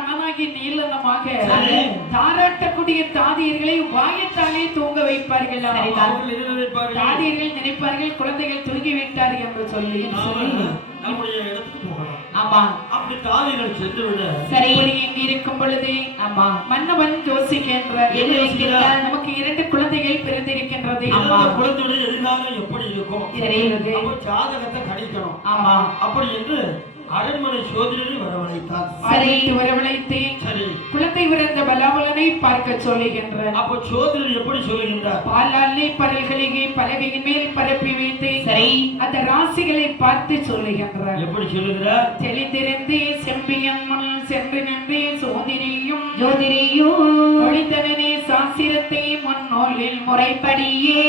மன்னனாகி நீலனமாக தாராட்டக்கூடிய தாதியர்களை வாயத்தாலே தூங்க வைப்பார்கள். தாதியர்கள் நினைப்பார்கள் குழந்தைகள் தூங்கிவிட்டார் என்று சொல்லி நம்முடைய இடத்துக்கு போகலாம். ஆமா, அப்படி தாதிகள் சென்று விட சரி இங்கு இருக்கும் பொழுது ஆமா மன்னவன் யோசிக்கின்றார். நமக்கு 2 குழந்தைகள் பிறந்திருக்கின்றது. குழந்தையுடைய எதிர்காலம் எப்படி இருக்கும்? ஜாதகத்தை கணிக்கணும். ஆமா, அப்படி என்று அரண்மனை சோதனை வரவழைத்தார். சரி வரவழைத்து சரி குழந்தை பிறந்த பலாபலனை பார்க்க சொல்லுகின்றார். அப்போ சோதனை எப்படி சொல்லுகின்றார்? பாலாலை பரல்களிகை பலகையின் மேல் பரப்பி வைத்து சரி அந்த ராசிகளை பார்த்து சொல்லுகின்றார். எப்படி சொல்லுகிறார்? தெளிந்திருந்து செம்பியன் முன் சென்று நின்று சோதனையும் ஜோதிரியும் ஒளித்தனே சாஸ்திரத்தை முன்னோலில் முறைப்படியே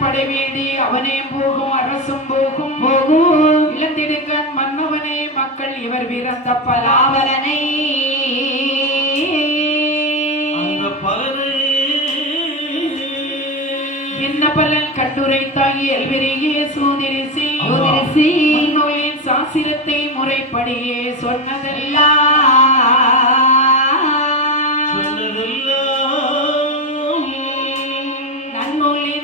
படைவேடி அவனே போகும் அரசும் போகும் போகும் இழந்திடுக்கான் மன்னவனே மக்கள் இவர் பிறந்த பலாவலனை என்ன பலன் கட்டுரைத்தாய் எல்வெறியே சூதிரிசி நோயின் சாஸ்திரத்தை முறைப்படியே சொன்னதெல்லாம்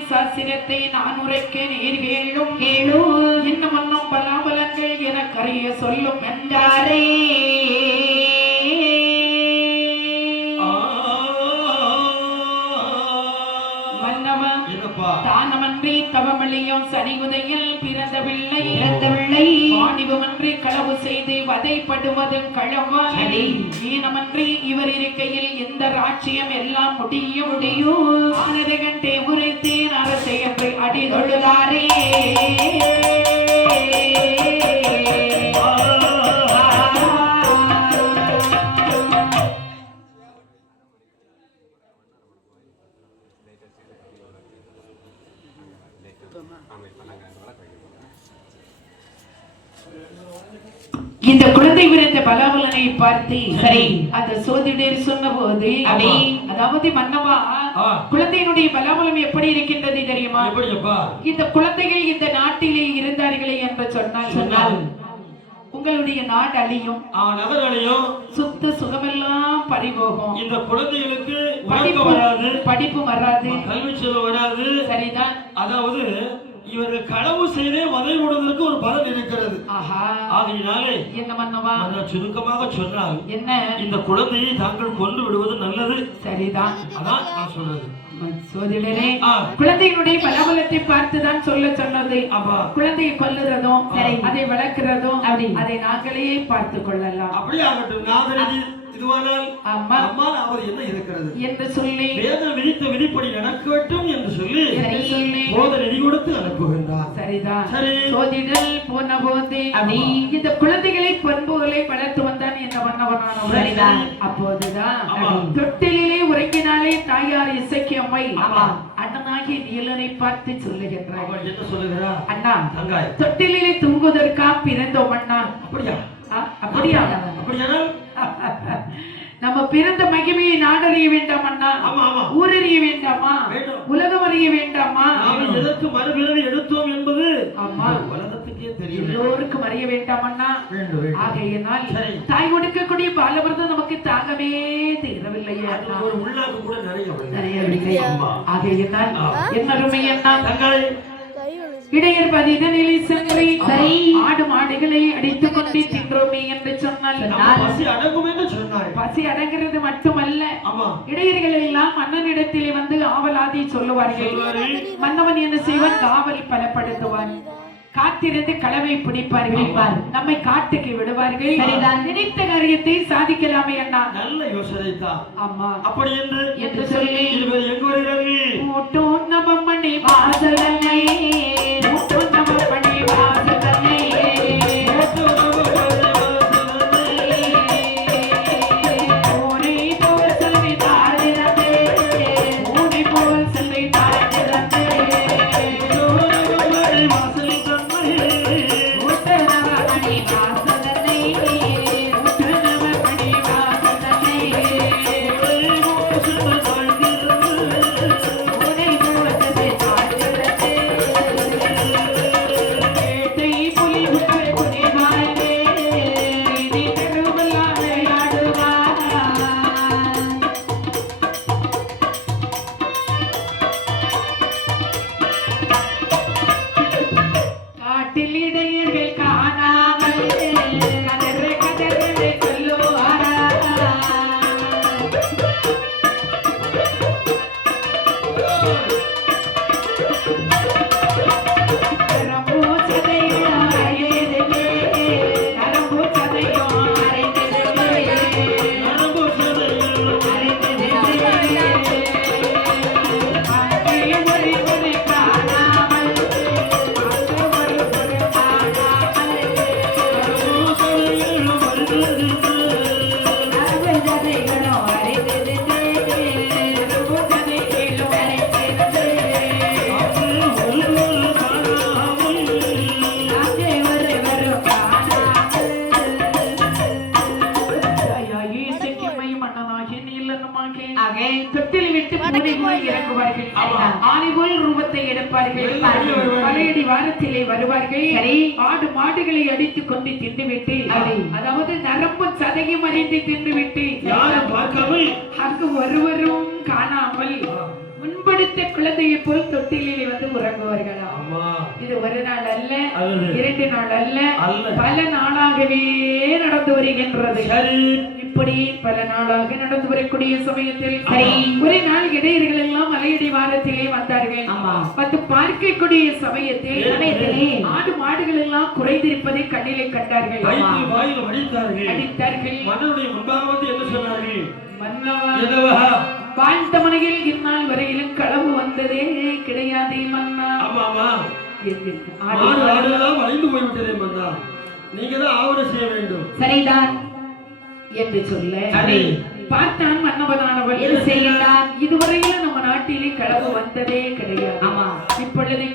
சாஸ்திரத்தை நான் உரைக்க நீர் கேளும் கேளும் என்ன மன்னும் பலாபலங்கள் எனக்கு அறிய சொல்லும் என்றாரே. மன்னவன் தானமன்றி தவமளியும் சனிகுதையில் பிறந்தவில்லை வாணிபமன்றி களவு செய்து வதைப்படுவதும் களவானி ஈனமன்றி இவர் இருக்கையில் இந்த ராட்சியம் எல்லாம் முடியும் முடியும் ஆனரகண்டே உரைத்தேன் அரசை என்று அடிதொழுதாரே. இந்த குழந்தை பிறந்த பலாபலனை பார்த்து சரி அந்த சோதிடர் சொன்ன போது அதாவது மன்னவா குழந்தையினுடைய பலாபலம் எப்படி இருக்கின்றது தெரியுமா? இந்த குழந்தைகள் இந்த நாட்டிலே இருந்தார்களே என்று சொன்னால் உங்களுடைய நாடு அழியும், சுத்த சுகமெல்லாம் பறிபோகும். இந்த குழந்தைகளுக்கு படிப்பு வராது, கல்வி செல்வம் வராது. சரிதான். அதாவது இவர்கள் களவு செய்தே வதை கொடுவதற்கு ஒரு பலன் இருக்கிறது. ஆகையினாலே என்ன மன்னவா சுருக்கமாக சொன்னால் என்ன இந்த குழந்தையை தாங்கள் கொண்டு விடுவது நல்லது. சரிதான், அதான் நான் சொல்றது. சோதிடரே குழந்தையினுடைய பலபலத்தை பார்த்துதான் சொல்ல சொன்னது. குழந்தையை கொல்லுறதும் அதை வளர்க்கிறதும் அதை நாங்களே பார்த்து கொள்ளலாம். அப்படியே ஆகட்டும். நாதரடி இதுவானால் அம்மாள் அவர் என்ன இருக்கிறது என்று சொல்லி வேதம் விதித்த விதிப்படி நடக்க வேண்டும் என்று சொல்லி போதனை நிதி கொடுத்து அனுப்புகின்றார். சரிதான். சோதிடல் போன போது இந்த குழந்தைகளை பண்புகளை வளர்த்து வந்தான் என்ற வண்ணவனானவன். அப்போதுதான் தொட்டிலே உறங்கினாலே தாயார் இசைக்கு அம்மை அண்ணனாகிய நீலனை பார்த்து சொல்லுகின்றார். என்ன சொல்லுகிறார்? அண்ணா தொட்டிலே தூங்குவதற்கா பிறந்தோம் அண்ணா. அப்படியா? அப்படியா? அப்படியானால் நம்ம பிறந்த மகிமையை நாடறிய வேண்டாம் அண்ணா, ஊரறிய வேண்டாமா, உலகம் அறிய வேண்டாமா, எதற்கு மறுபிறவி எடுத்தோம் என்பது உலகத்துக்கே தெரியும், எல்லோருக்கும் அறிய வேண்டாம் அண்ணா. ஆகையினால் தாய் கொடுக்கக்கூடிய பாலவர்தம் நமக்கு தாங்கவே தீரவில்லையே அண்ணா. ஒரு உள்ளாக்கு கூட நிறைய ஆகையினால் என்னருமை அண்ணா இடையர் பதிதனிலே சென்று சரி ஆடு மாடுகளை அடித்துக் கொண்டு தின்றோமே என்று சொன்னால் பசி அடங்கிறது மட்டுமல்ல, இடையர்கள் எல்லாம் மன்னனிடத்திலே வந்து ஆவலாதி சொல்லுவார்கள். மன்னவன் என்ன செய்வான்? காவல் பலப்படுத்துவான். காத்திருந்து களவை பிடிப்பார்கள், நம்மை காட்டுக்கு விடுவார்கள். நினைத்த காரியத்தை சாதிக்கலாமே அண்ணா. நல்ல யோசனை தான். ஆமா, அப்படி என்று சொல்லி மூட்டும் நம்ம மணி வாசலனை மூட்டும் நம்ம மணி வாசலனை பருவத்தை எடுப்பார்கள். எடுப்பார்கள். மலையடி வாரத்திலே வருவார்கள். சரி. ஆடு மாடுகளை அடித்துக் கொண்டு தின்றுவிட்டு, அதாவது நரம்பு சதையும் அறிந்து தின்றுவிட்டு, யாரும் பார்க்காமல் அங்கு ஒருவரும் காணாமல் முன்படுத்த குழந்தையை போல் தொட்டிலே வந்து உறங்குவார்களா? ஆமா. இது ஒரு நாள் அல்ல, அல்லது 2 நாள் அல்ல, அல்ல. பல நாளாகவே நடந்து வருகின்றது. சரி. இப்படி பல நாளாக நடந்து வரக்கூடிய சமயத்தில் சரி. ஒரு நாள் இடையர்கள் எல்லாம் மலையடி வாரத்திலே வந்தார்கள். ஆமா. வந்து பார்க்கக்கூடிய சமயத்தில் சமயத்திலே ஆடு மாடுகள் எல்லாம் குறைந்திருப்பதை கண்ணிலே கண்டார்கள். வயிற்று வாயில் வடித்தார்கள். அடித்தார்கள். மன்னனுடைய முன்பாக வந்து என்ன சொன்னார்கள்? மன்னவா, என்னவா? வாழ்ந்த மனையில் இந்நாள் வரையிலும் களவு வந்ததே கிடையாதே மன்னா. ஆமாமா. என்று மாடு ஆடுலாம் அழிந்து போய்விட்டதே மன்னா. நீங்க தான் ஆவணம் செய்ய வேண்டும். சரிதான் என்று சொல்ல சரி. பார்த்தான் மன்னவனானவன். என்ன செய்கின்றான்? இதுவரையிலும் நம்ம நாட்டிலே களவு வந்ததே கிடையாது. ஆமா. இப்பொழுது